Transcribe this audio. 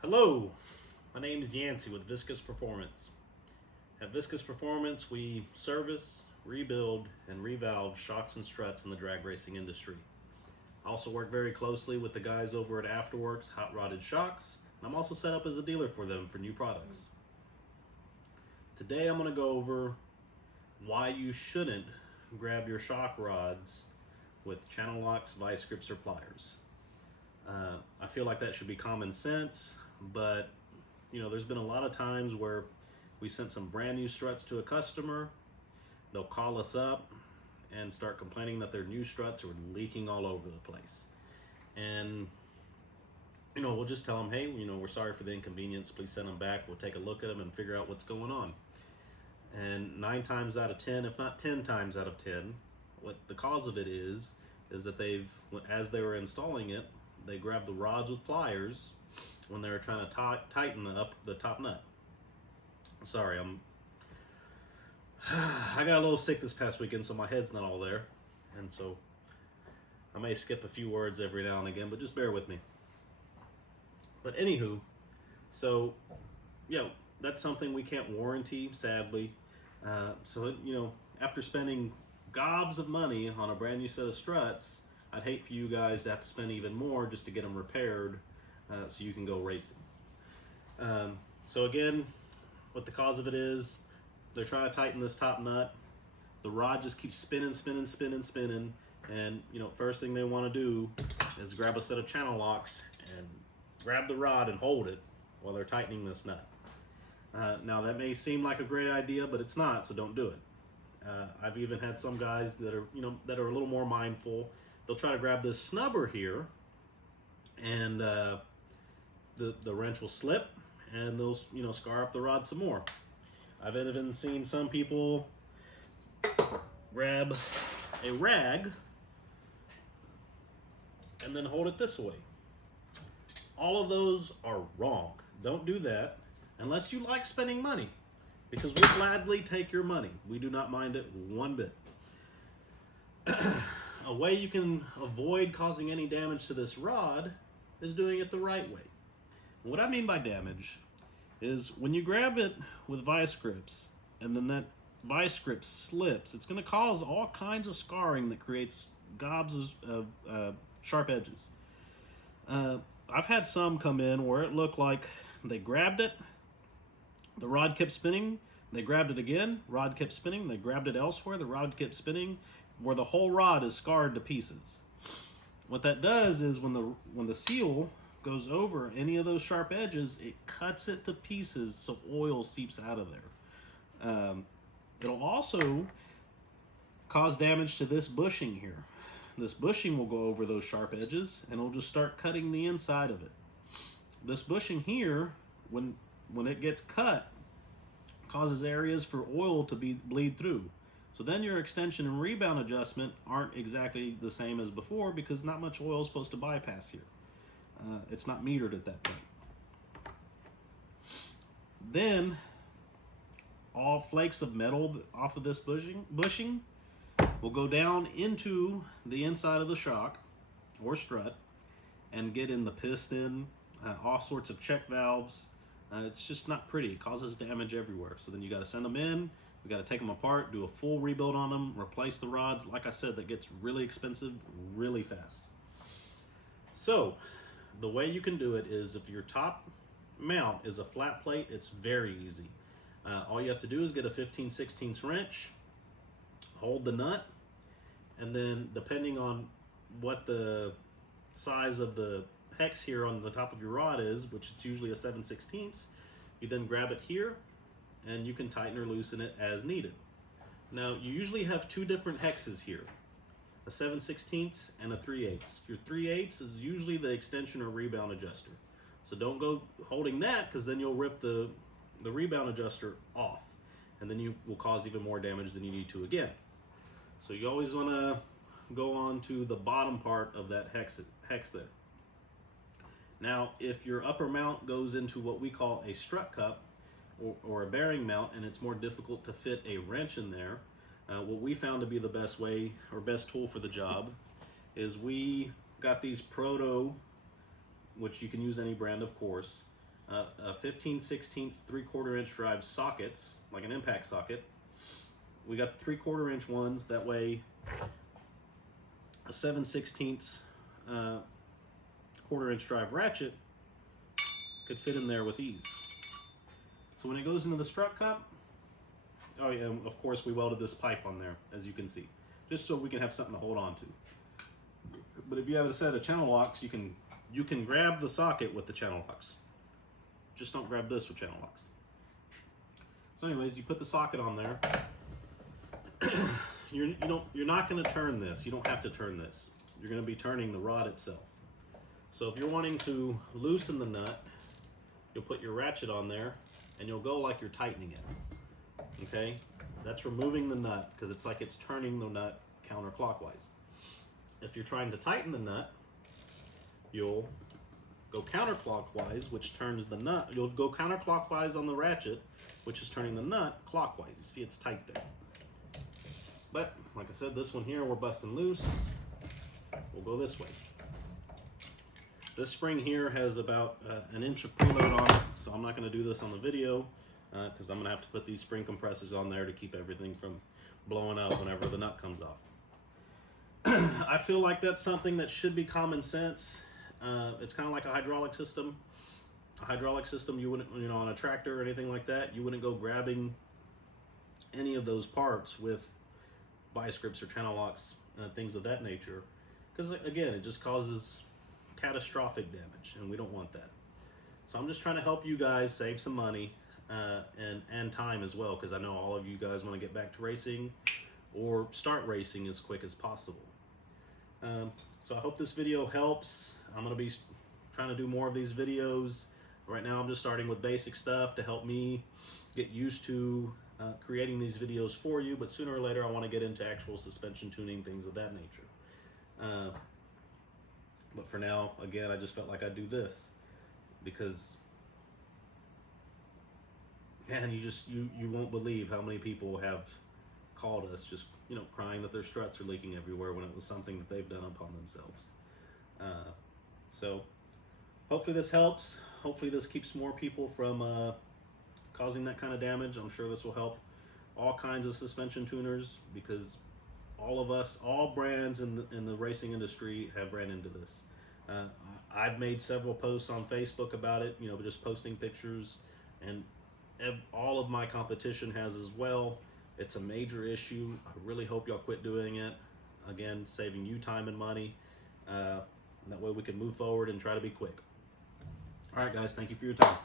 Hello, my name is Yancey with Viscous Performance. At Viscous Performance, we service, rebuild, and revalve shocks and struts in the drag racing industry. I also work very closely with the guys over at Afterworks Hot Rodded Shocks, and I'm also set up as a dealer for them for new products. Today I'm going to go over why you shouldn't grab your shock rods with channel locks, vice grips, or pliers. I feel like that should be common sense, but there's been a lot of times where we sent some brand new struts to a customer. They'll call us up and start complaining that their new struts are leaking all over the place. And we'll just tell them, hey, we're sorry for the inconvenience. Please send them back. We'll take a look at them and figure out what's going on. And 9 times out of 10, if not 10 times out of 10, what the cause of it is that as they were installing it, they grabbed the rods with pliers when they were trying to tighten up the top nut. Sorry, I got a little sick this past weekend, so my head's not all there, and so I may skip a few words every now and again, but just bear with me. But anywho, so that's something we can't warranty, sadly. So after spending gobs of money on a brand new set of struts, I'd hate for you guys to have to spend even more just to get them repaired so you can go racing. So again, what the cause of it is, they're trying to tighten this top nut. The rod just keeps spinning, and first thing they want to do is grab a set of channel locks and grab the rod and hold it while they're tightening this nut. Now that may seem like a great idea, but it's not, so don't do it. I've even had some guys that are a little more mindful. They'll try to grab this snubber here, and the wrench will slip, and they'll scar up the rod some more. I've even seen some people grab a rag and then hold it this way. All of those are wrong. Don't do that unless you like spending money, because we'll gladly take your money. We do not mind it one bit. A way you can avoid causing any damage to this rod is doing it the right way. And what I mean by damage is when you grab it with vice grips and then that vice grip slips, it's going to cause all kinds of scarring that creates gobs of sharp edges. I've had some come in where it looked like they grabbed it, the rod kept spinning, they grabbed it again, rod kept spinning, they grabbed it elsewhere, the rod kept spinning, where the whole rod is scarred to pieces. What that does is when the seal goes over any of those sharp edges, it cuts it to pieces so oil seeps out of there. It'll also cause damage to this bushing here. This bushing will go over those sharp edges and it'll just start cutting the inside of it. This bushing here, when it gets cut, causes areas for oil to bleed through. So then your extension and rebound adjustment aren't exactly the same as before, because not much oil is supposed to bypass here. It's not metered at that point. Then all flakes of metal off of this bushing will go down into the inside of the shock or strut and get in the piston, all sorts of check valves. It's just not pretty. It causes damage everywhere. So then you got to send them in. We got to take them apart, do a full rebuild on them, replace the rods. Like I said, that gets really expensive really fast. So the way you can do it is, if your top mount is a flat plate, it's very easy. All you have to do is get a 15/16 wrench, hold the nut, and then depending on what the size of the hex here on the top of your rod is, which is usually a 7/16, you then grab it here and you can tighten or loosen it as needed. Now you usually have 2 different hexes here, a 7/16 and a 3/8. Your 3/8 is usually the extension or rebound adjuster. So don't go holding that, because then you'll rip the rebound adjuster off, and then you will cause even more damage than you need to again. So you always want to go on to the bottom part of that hex there. Now, if your upper mount goes into what we call a strut cup or a bearing mount, and it's more difficult to fit a wrench in there, what we found to be the best way or best tool for the job is we got these Proto, which you can use any brand, of course. a 15/16 3/4 inch drive sockets, like an impact socket. We got 3/4 inch ones, that way a 7/16 1/4 inch drive ratchet could fit in there with ease. So when it goes into the strut cup, oh yeah, and of course we welded this pipe on there, as you can see, just so we can have something to hold on to. But if you have a set of channel locks, you can grab the socket with the channel locks. Just don't grab this with channel locks. So anyways, you put the socket on there. You're not going to turn this. You don't have to turn this. You're going to be turning the rod itself. So if you're wanting to loosen the nut, you'll put your ratchet on there and you'll go like you're tightening it. Okay? That's removing the nut because it's like it's turning the nut counterclockwise. If you're trying to tighten the nut, you'll go counterclockwise, which turns the nut. You'll go counterclockwise on the ratchet, which is turning the nut clockwise. You see it's tight there. But like I said, this one here we're busting loose. We'll go this way. This spring here has about an inch of preload on it, so I'm not going to do this on the video because I'm going to have to put these spring compressors on there to keep everything from blowing up whenever the nut comes off. I feel like that's something that should be common sense. It's kind of like a hydraulic system. A hydraulic system, you wouldn't, on a tractor or anything like that, you wouldn't go grabbing any of those parts with vice grips or channel locks, things of that nature, because again, it just causes catastrophic damage, and we don't want that. So I'm just trying to help you guys save some money and time as well, because I know all of you guys want to get back to racing or start racing as quick as possible. So I hope this video helps. I'm going to be trying to do more of these videos. Right now I'm just starting with basic stuff to help me get used to creating these videos for you, but sooner or later I want to get into actual suspension tuning, things of that nature. But for now, again, I just felt like I'd do this because, man, you won't believe how many people have called us just crying that their struts are leaking everywhere when it was something that they've done upon themselves. So hopefully this helps. Hopefully this keeps more people from causing that kind of damage. I'm sure this will help all kinds of suspension tuners, because all of us, all brands in the racing industry have ran into this. I've made several posts on Facebook about it, just posting pictures, and all of my competition has as well. It's a major issue. I really hope y'all quit doing it. Again, saving you time and money. That way we can move forward and try to be quick. All right, guys, thank you for your time.